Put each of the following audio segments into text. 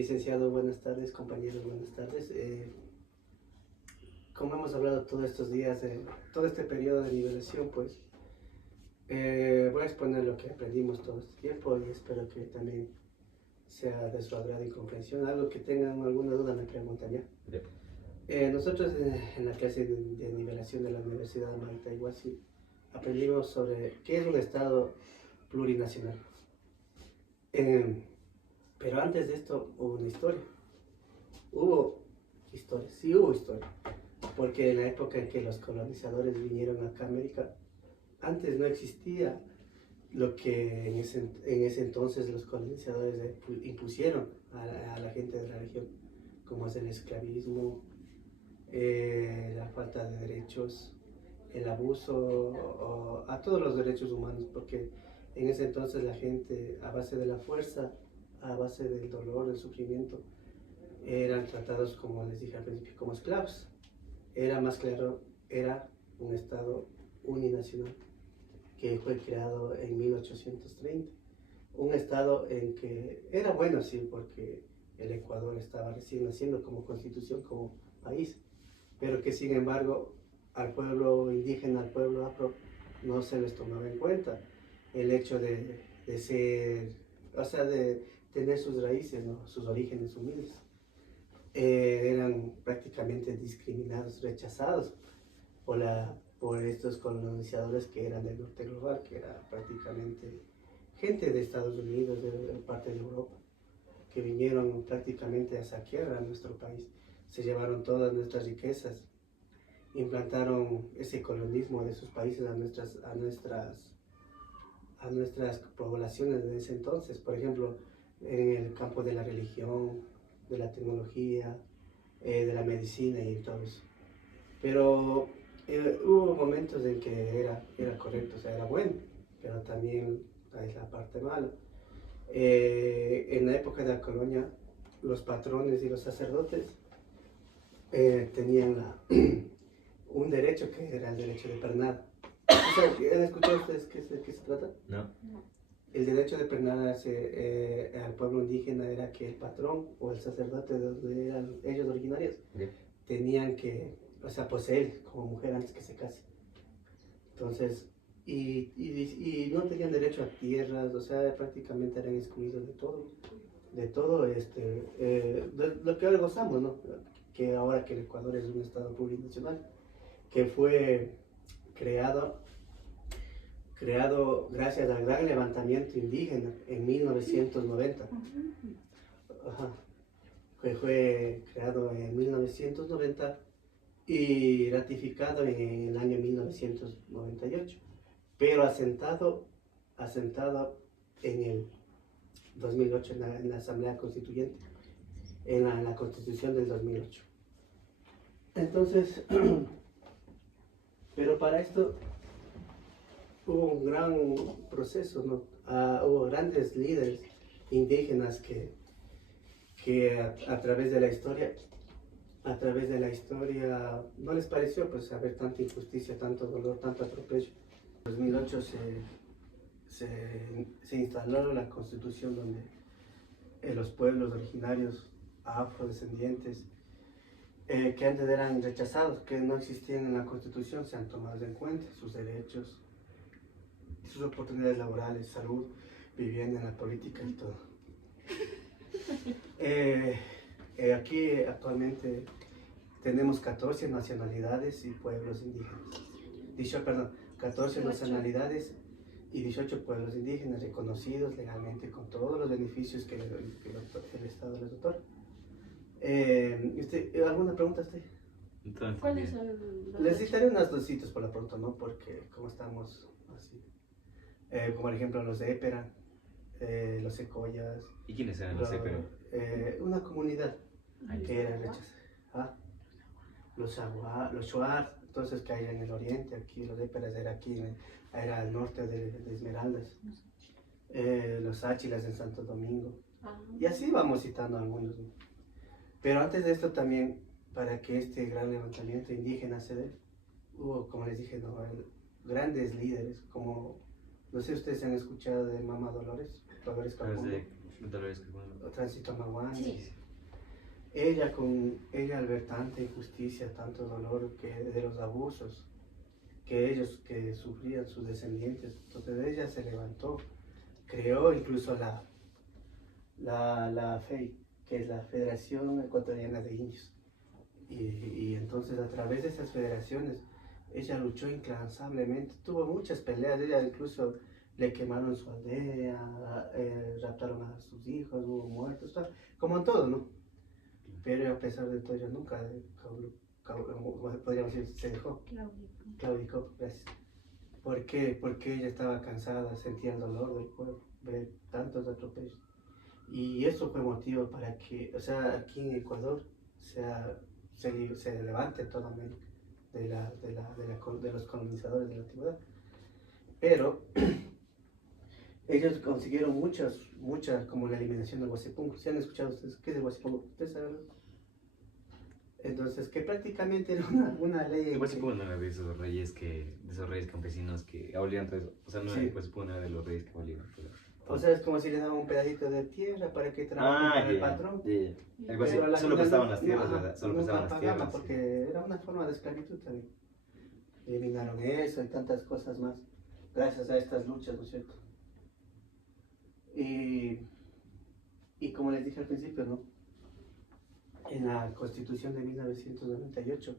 Licenciado, buenas tardes, compañeros, buenas tardes. Como hemos hablado todos estos días, todo este periodo de nivelación, pues voy a exponer lo que aprendimos todo este tiempo y espero que también sea de su agrado y comprensión. Algo que tengan alguna duda me preguntan ya. Nosotros en la clase de nivelación de la Universidad Marita Iguazú aprendimos sobre qué es un Estado plurinacional. Pero antes de esto hubo una historia. Sí hubo historia. Porque en la época en que los colonizadores vinieron acá a América, antes no existía lo que en ese entonces los colonizadores impusieron a la gente de la región, como es el esclavismo, la falta de derechos, el abuso a todos los derechos humanos, porque en ese entonces la gente, a base de la fuerza, a base del dolor, del sufrimiento, eran tratados, como les dije al principio, como esclavos. Era más claro, era un Estado uninacional que fue creado en 1830. Un Estado en que era bueno, sí, porque el Ecuador estaba recién naciendo como constitución, como país, pero que sin embargo al pueblo indígena, al pueblo afro, no se les tomaba en cuenta el hecho de ser, o sea, de tener sus raíces, ¿no? Sus orígenes humildes. Eran prácticamente discriminados, rechazados por estos colonizadores que eran del norte global, que era prácticamente gente de Estados Unidos, de parte de Europa, que vinieron prácticamente a saquear a nuestro país. Se llevaron todas nuestras riquezas, implantaron ese colonismo de sus países a nuestras poblaciones de ese entonces. Por ejemplo, en el campo de la religión, de la tecnología, de la medicina y todo eso. Pero hubo momentos en que era correcto, o sea, era bueno, pero también es la parte mala. En la época de la colonia, los patrones y los sacerdotes tenían un derecho que era el derecho de pernada. ¿Han escuchado ustedes de qué se trata? No. El derecho de pernada al pueblo indígena era que el patrón o el sacerdote de donde eran ellos originarios tenían que, o sea, poseer como mujer antes que se case. Entonces, y no tenían derecho a tierras, o sea, prácticamente eran excluidos de todo lo que ahora gozamos, ¿no? Que ahora que el Ecuador es un estado plurinacional, que fue creado gracias al gran levantamiento indígena en 1990. Ajá. Que fue creado en 1990 y ratificado en el año 1998, pero asentado en el 2008 en la Asamblea Constituyente, en la Constitución del 2008. Entonces, pero para esto hubo un gran proceso, ¿no? Hubo grandes líderes indígenas que a través de la historia no les pareció pues haber tanta injusticia, tanto dolor, tanto atropello. En 2008 se instaló la Constitución donde los pueblos originarios afrodescendientes que antes eran rechazados, que no existían en la Constitución, se han tomado en cuenta sus derechos, sus oportunidades laborales, salud, vivienda, en la política y todo. Aquí actualmente tenemos 14 nacionalidades y pueblos indígenas. 14 nacionalidades y 18 pueblos indígenas reconocidos legalmente con todos los beneficios que el Estado les otorga. ¿Alguna pregunta a usted? ¿Cuáles son los Les citaré unas dositas por la pronto, ¿no? Porque como estamos así. Como por ejemplo los de Épera, los Secoyas. ¿Y quiénes eran los Épera? Una comunidad que era rechazada. Los Shuar, entonces que hay en el oriente, aquí los Éperas era era al norte de Esmeraldas. Los Áchilas en Santo Domingo. Y así vamos citando algunos, ¿no? Pero antes de esto también, para que este gran levantamiento indígena se dé, hubo, como les dije, ¿no? Grandes líderes, como, no sé si ustedes han escuchado de Mama Dolores Campombo. Dolores Carmona. Tránsito Maguán. Sí. Ella al ver tanta injusticia, tanto dolor de los abusos que ellos que sufrían sus descendientes, entonces ella se levantó, creó incluso la FEI, que es la Federación Ecuatoriana de Indios. Y entonces a través de esas federaciones ella luchó incansablemente, tuvo muchas peleas, ella incluso le quemaron su aldea, raptaron a sus hijos, hubo muertos, como en todo, ¿no? Pero a pesar de todo ella nunca podríamos decir, se dejó, claudicó, gracias. ¿Por qué? Porque ella estaba cansada, sentía el dolor del pueblo, ver tantos atropellos. Y eso fue motivo para que, o sea, aquí en Ecuador se levante toda América de los colonizadores de la antigüedad. Pero ellos consiguieron muchas, como la eliminación del Guasipungo. ¿Se han escuchado ustedes qué es el Guasipungo? ¿Ustedes saben? Entonces, que prácticamente era una ley. El Guasipungo no era de esos reyes campesinos que abolieron todo eso. O sea, no era el Guasipungo, no era de los reyes que abolieron. O sea, es como si le daban un pedacito de tierra para que trabaje para el patrón. Algo así, solo prestaban las tierras, ¿verdad? Solo prestaban las tierras. Porque era una forma de esclavitud también. Eliminaron eso y tantas cosas más, gracias a estas luchas, ¿no es cierto? Y como les dije al principio, ¿no? En la Constitución de 1998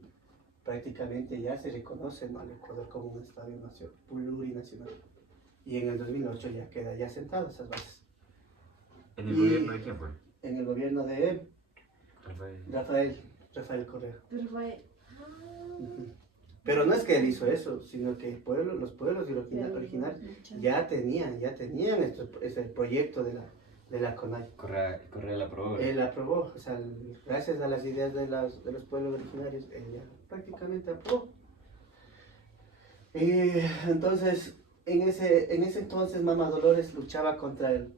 prácticamente ya se reconoce, ¿no?, al Ecuador como un Estado plurinacional. Y en el 2008 ya queda ya sentadas esas bases. ¿En el gobierno de quién fue? En el gobierno de Rafael Correa. Pero no es que él hizo eso, sino que los pueblos originales ya tenían ese proyecto de la CONAI. Correa la aprobó. Él aprobó, o sea, gracias a las ideas de los pueblos originarios, él ya prácticamente aprobó. Entonces, en ese entonces, Mama Dolores luchaba contra el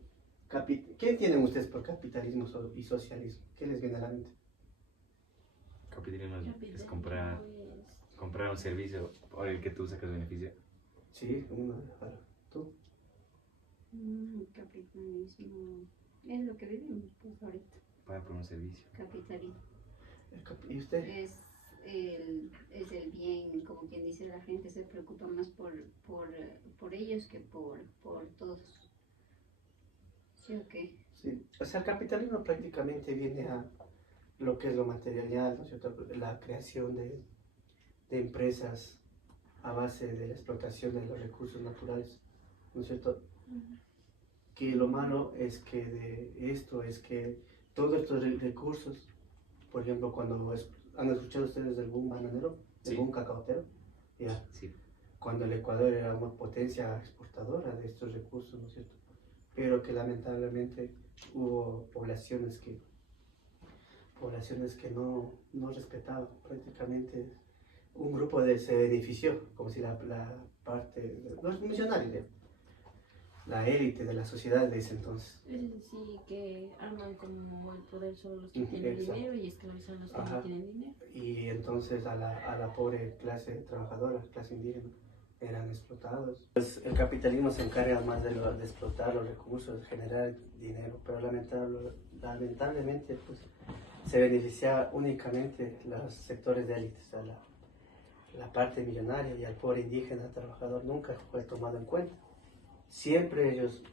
capitalismo. ¿Qué entienden ustedes por capitalismo y socialismo? ¿Qué les viene a la mente? Capitalismo es comprar un servicio por el que tú sacas beneficio. Sí, ¿tú? Capitalismo es lo que vivimos pues ahorita. Pagar por un servicio. Capitalismo. ¿Y usted? Es el bien, como quien dice, la gente se preocupa más por ellos que por todos. ¿Sí o qué? Sí, o sea, el capitalismo prácticamente viene a lo que es lo material, ¿no es cierto? La creación de empresas a base de la explotación de los recursos naturales, ¿no es cierto? Que lo malo es que de esto es que todos estos recursos, por ejemplo, cuando han escuchado ustedes del boom bananero, del boom cacaotero, ya. Sí. Cuando el Ecuador era una potencia exportadora de estos recursos, ¿no es cierto? Pero que lamentablemente hubo poblaciones que no respetaban prácticamente. Un grupo se benefició, como si la parte, los millonarios, la élite de la sociedad de ese entonces. Es decir, que arman como el poder solo los que tienen dinero y esclavizan a los que no tienen dinero. Y entonces a la pobre clase trabajadora, clase indígena, eran explotados. Pues el capitalismo se encarga más de explotar los recursos, de generar dinero, pero lamentablemente pues, se beneficiaba únicamente los sectores de élite, o sea, la parte millonaria, y al pobre indígena trabajador nunca fue tomado en cuenta. Siempre ellos,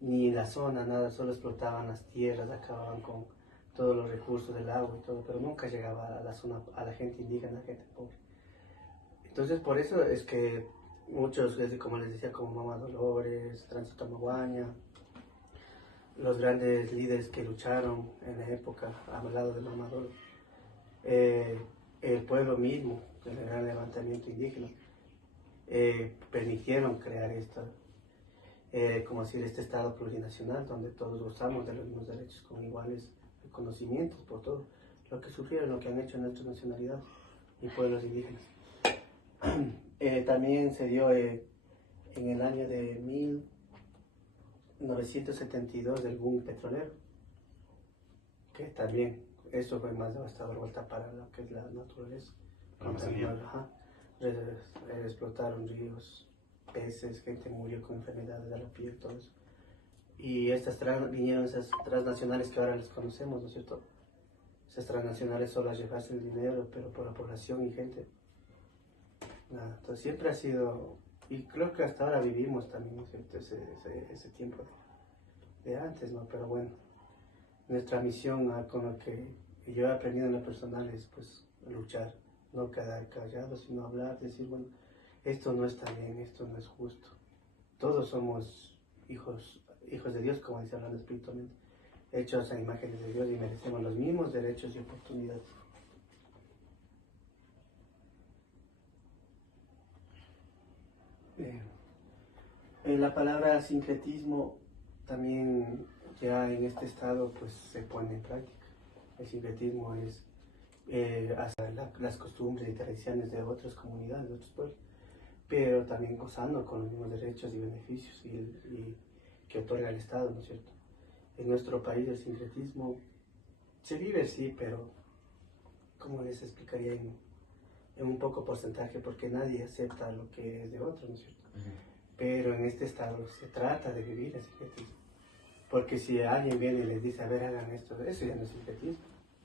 ni la zona, nada, solo explotaban las tierras, acababan con todos los recursos del agua y todo, pero nunca llegaba a la zona, a la gente indígena, a la gente pobre. Entonces por eso es que muchos, como les decía, como Mama Dolores, Tránsito Maguaña, los grandes líderes que lucharon en la época al lado de Mama Dolores, el pueblo mismo, el gran levantamiento indígena, permitieron crear como decir, este Estado plurinacional donde todos gozamos de los mismos derechos con iguales reconocimientos por todo lo que sufrieron, lo que han hecho nuestras nacionalidades y pueblos indígenas. También se dio en el año de 1972 del boom petrolero, que también eso fue más devastador vuelta para lo que es la naturaleza. Explotaron ríos, peces, gente murió con enfermedades de la piel, todo eso. Y vinieron esas transnacionales que ahora les conocemos, ¿no es cierto? Esas transnacionales solo llevarse el dinero, pero por la población y gente. Nada, entonces siempre ha sido, y creo que hasta ahora vivimos también, ¿no es cierto? Ese tiempo de antes, ¿no? Pero bueno, nuestra misión con lo que yo he aprendido en lo personal es pues luchar, no quedar callado, sino hablar, decir, bueno, esto no está bien, esto no es justo. Todos somos hijos de Dios, como dice hablando espiritualmente, hechos a imágenes de Dios y merecemos los mismos derechos y oportunidades. En la palabra sincretismo también ya en este estado pues se pone en práctica. El sincretismo es hacia las costumbres y tradiciones de otras comunidades, de otros pueblos, pero también gozando con los mismos derechos y beneficios y que otorga el Estado, ¿no es cierto? En nuestro país el sincretismo se vive, sí, pero ¿cómo les explicaría en un poco porcentaje? Porque nadie acepta lo que es de otro, ¿no es cierto? Pero en este estado se trata de vivir el sincretismo. Porque si alguien viene y les dice, a ver, hagan esto, eso ya no es sincretismo,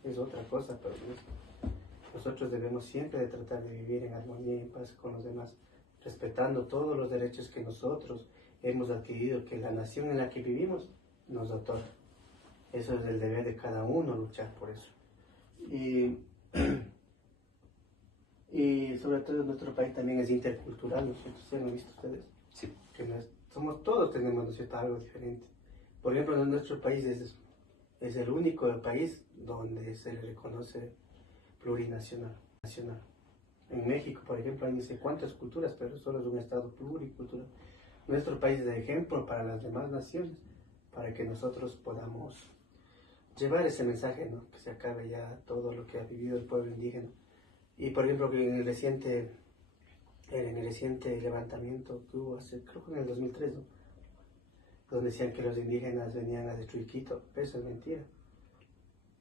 es otra cosa, pero nosotros debemos siempre de tratar de vivir en armonía y en paz con los demás, respetando todos los derechos que nosotros hemos adquirido, que la nación en la que vivimos nos otorga. Eso es el deber de cada uno, luchar por eso. Y sobre todo nuestro país también es intercultural, nosotros ya lo han visto ustedes. Sí. Que todos tenemos, ¿no es cierto?, algo diferente. Por ejemplo, en nuestro país es el único país donde se le reconoce plurinacional. En México, por ejemplo, hay no sé cuántas culturas, pero solo es un estado pluricultural. Nuestro país es de ejemplo para las demás naciones, para que nosotros podamos llevar ese mensaje, ¿no? Que se acabe ya todo lo que ha vivido el pueblo indígena. Y por ejemplo, en el reciente levantamiento que hubo creo que en el 2003, ¿no?, donde decían que los indígenas venían a destruir Quito. Eso es mentira.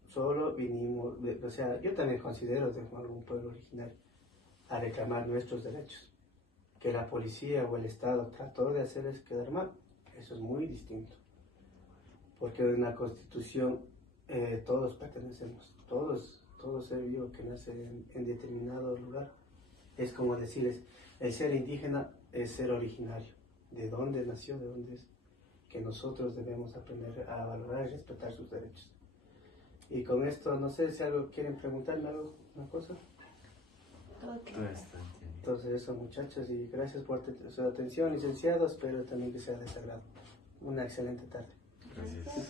Solo vinimos, o sea, yo también considero de un pueblo originario, a reclamar nuestros derechos. Que la policía o el Estado trató de hacerles quedar mal, eso es muy distinto. Porque en la Constitución todos pertenecemos, todo ser vivo que nace en determinado lugar. Es como decirles, el ser indígena es ser originario. ¿De dónde nació? ¿De dónde es? Que nosotros debemos aprender a valorar y respetar sus derechos. Y con esto, no sé si algo quieren preguntarme, una cosa. Entonces eso, muchachos, y gracias por su atención, licenciados, espero también que sea de su agrado. Una excelente tarde. Gracias.